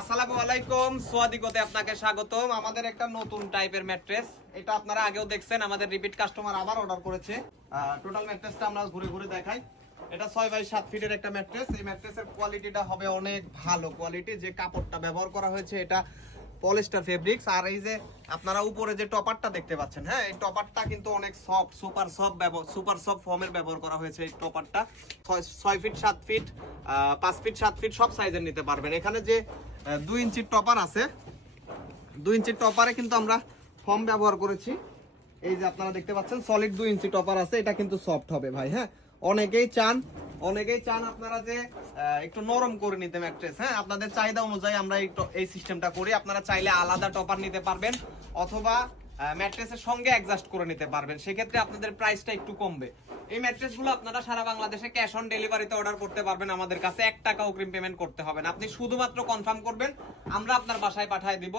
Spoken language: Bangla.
আসসালামু আলাইকুম, সোয়াদিকতে আপনাকে স্বাগতম। আমাদের একটা নতুন টাইপের ম্যাট্রেস, এটা আপনারা আগেও দেখছেন, আমাদের রিপিট কাস্টমার আবার অর্ডার করেছে। টোটাল ম্যাট্রেসটা আমরা ঘুরে ঘুরে দেখাই। এটা 6x7 ফিটের একটা ম্যাট্রেস। এই ম্যাট্রেসের কোয়ালিটিটা হবে অনেক ভালো কোয়ালিটি। যে কাপড়টা ব্যবহার করা হয়েছে এটা পলিস্টার ফেব্রিক্স। আর এই যে আপনারা উপরে যে টপারটা দেখতে পাচ্ছেন, হ্যাঁ, এই টপারটা কিন্তু অনেক সফট, সুপার সফট ফর্মের ব্যবহার করা হয়েছে। এই টপারটা 6 ফিট 7 ফিট 5 ফিট 7 ফিট সব সাইজের নিতে পারবেন। এখানে যে 2 ইঞ্চির টপার আছে, 2 ইঞ্চির টপারে কিন্তু আমরা ফর্ম ব্যবহার করেছি। এই যে আপনারা দেখতে পাচ্ছেন সলিড 2 ইঞ্চি টপার আছে। এটা কিন্তু সফট হবে ভাই, হ্যাঁ। অনেকেই চান আপনারা যে একটু নরম করে নিতে ম্যাট্রেস, হ্যাঁ, আপনাদের চাহিদা অনুযায়ী আমরা এই সিস্টেমটা করি। আপনারা চাইলে আলাদা টপার নিতে পারবেন অথবা ম্যাট্রেসের সঙ্গে অ্যাডজাস্ট করে নিতে পারবেন। সেক্ষেত্রে আপনাদের প্রাইসটা একটু কমবে। এই ম্যাট্রেসগুলো আপনারা সারা বাংলাদেশে ক্যাশ অন ডেলিভারিতে অর্ডার করতে পারবেন। আমাদের কাছে 1 টাকা অগ্রিম পেমেন্ট করতে হবে না। আপনি শুধুমাত্র কনফার্ম করবেন, আমরা আপনার বাসায় পাঠিয়ে দিব।